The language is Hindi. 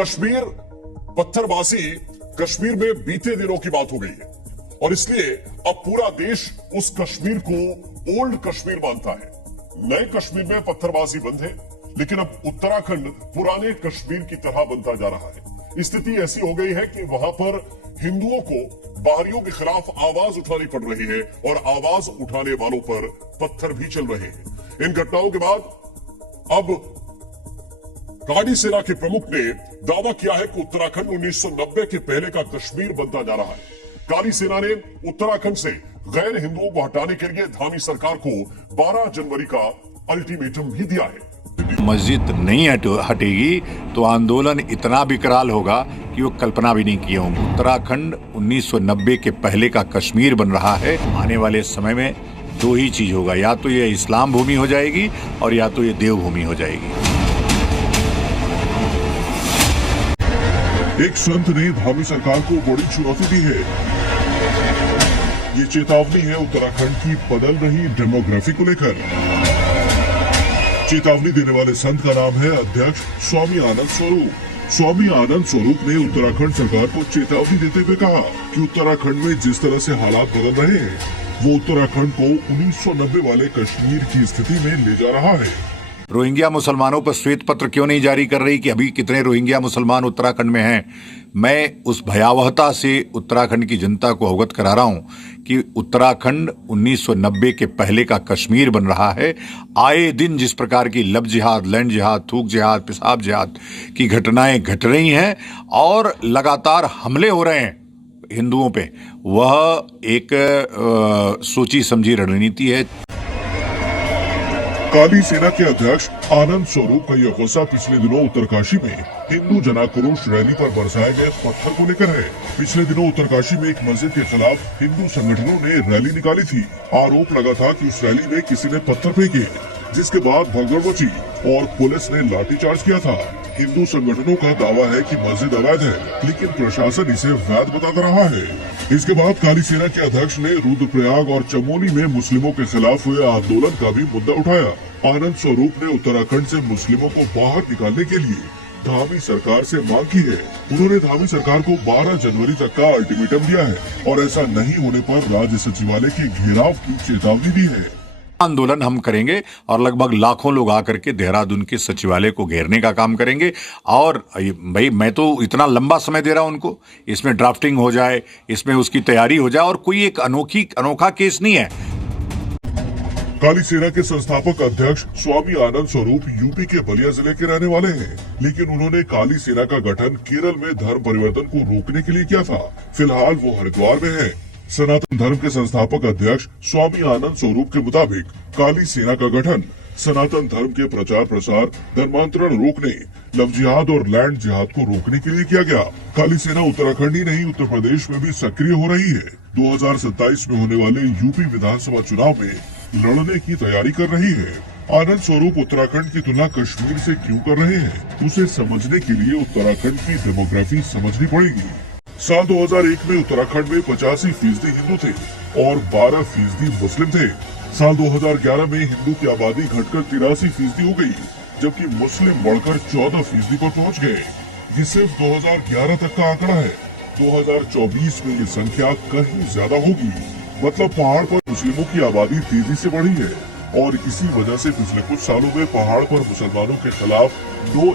कश्मीर पत्थरबाजी कश्मीर में बीते दिनों की बात हो गई है और इसलिए अब पूरा देश उस कश्मीर को ओल्ड कश्मीर मानता है। नए कश्मीर में पत्थरबाजी बंद है, लेकिन अब उत्तराखंड पुराने कश्मीर की तरह बनता जा रहा है। स्थिति ऐसी हो गई है कि वहां पर हिंदुओं को बाहरियों के खिलाफ आवाज उठानी पड़ रही है और आवाज उठाने वालों पर पत्थर भी चल रहे हैं। इन घटनाओं के बाद अब काली सेना के प्रमुख ने दावा किया है कि उत्तराखंड 1990 के पहले का कश्मीर बनता जा रहा है। काली सेना ने उत्तराखंड से गैर हिंदुओं को हटाने के लिए धामी सरकार को 12 जनवरी का अल्टीमेटम भी दिया है। मस्जिद नहीं हटेगी तो आंदोलन इतना विकराल होगा कि वो कल्पना भी नहीं किए होंगे। उत्तराखंड 1990 के पहले का कश्मीर बन रहा है। आने वाले समय में दो ही चीज होगा, या तो ये इस्लाम भूमि हो जाएगी और या तो ये देवभूमि हो जाएगी। एक संत ने धामी सरकार को बड़ी चुनौती दी है। ये चेतावनी है उत्तराखंड की बदल रही डेमोग्राफी को लेकर। चेतावनी देने वाले संत का नाम है अध्यक्ष स्वामी आनंद स्वरूप। स्वामी आनंद स्वरूप ने उत्तराखंड सरकार को चेतावनी देते हुए कहा कि उत्तराखंड में जिस तरह से हालात बदल रहे हैं, वो उत्तराखंड को 1990 वाले कश्मीर की स्थिति में ले जा रहा है। रोहिंग्या मुसलमानों पर श्वेत पत्र क्यों नहीं जारी कर रही कि अभी कितने रोहिंग्या मुसलमान उत्तराखंड में हैं? मैं उस भयावहता से उत्तराखंड की जनता को अवगत करा रहा हूं कि उत्तराखंड 1990 के पहले का कश्मीर बन रहा है। आए दिन जिस प्रकार की लब जिहाद, लैंड जिहाद, थूक जिहाद, पेशाब जिहाद की घटनाएं घट रही हैं और लगातार हमले हो रहे हैं हिंदुओं पे, वह एक सोची समझी रणनीति है। काली सेना के अध्यक्ष आनंद स्वरूप का यह गुस्सा पिछले दिनों उत्तरकाशी में हिंदू जनाक्रोश रैली पर बरसाए गए पत्थर को लेकर है। पिछले दिनों उत्तरकाशी में एक मस्जिद के खिलाफ हिंदू संगठनों ने रैली निकाली थी। आरोप लगा था कि उस रैली में किसी ने पत्थर फेंके, जिसके बाद भगदड़ मची और पुलिस ने लाठीचार्ज किया था। हिंदू संगठनों का दावा है कि मस्जिद अवैध है, लेकिन प्रशासन इसे वैध बताता रहा है। इसके बाद काली सेना के अध्यक्ष ने रुद्रप्रयाग और चमोली में मुस्लिमों के खिलाफ हुए आंदोलन का भी मुद्दा उठाया। आनंद स्वरूप ने उत्तराखंड से मुस्लिमों को बाहर निकालने के लिए धामी सरकार से मांग की है। उन्होंने धामी सरकार को 12 जनवरी तक का अल्टीमेटम दिया है और ऐसा नहीं होने पर राज्य सचिवालय के घेराव की चेतावनी दी है। आंदोलन हम करेंगे और लगभग लाखों लोग आकर के देहरादून के सचिवालय को घेरने का काम करेंगे। और भाई मैं तो इतना लंबा समय दे रहा हूं उनको, इसमें ड्राफ्टिंग हो जाए, इसमें उसकी तैयारी हो जाए और कोई एक अनोखा केस नहीं है। काली सेना के संस्थापक अध्यक्ष स्वामी आनंद स्वरूप यूपी के बलिया जिले के रहने वाले हैं, लेकिन उन्होंने काली सेना का गठन केरल में धर्म परिवर्तन को रोकने के लिए किया था। फिलहाल वो हरिद्वार में है। सनातन धर्म के संस्थापक अध्यक्ष स्वामी आनंद स्वरूप के मुताबिक काली सेना का गठन सनातन धर्म के प्रचार प्रसार, धर्मांतरण रोकने, लव जिहाद और लैंड जिहाद को रोकने के लिए किया गया। काली सेना उत्तराखंड ही नहीं उत्तर प्रदेश में भी सक्रिय हो रही है। 2027 में होने वाले यूपी विधानसभा चुनाव में लड़ने की तैयारी कर रही है। आनंद स्वरूप उत्तराखंड की तुलना कश्मीर से क्यों कर रहे हैं, उसे समझने के लिए उत्तराखंड की डेमोग्राफी समझनी पड़ेगी। साल 2001 में उत्तराखंड में 85% हिंदू थे और 12% मुस्लिम थे। साल 2011 में हिंदू की आबादी घटकर 83% हो गई, जबकि मुस्लिम बढ़कर 14% पर पहुंच गए। ये सिर्फ 2011 तक का आंकड़ा है। 2024 में ये संख्या कहीं ज्यादा होगी। मतलब पहाड़ पर मुस्लिमों की आबादी तेजी से बढ़ी है और इसी वजह से पिछले कुछ सालों में पहाड़ पर मुसलमानों के खिलाफ 2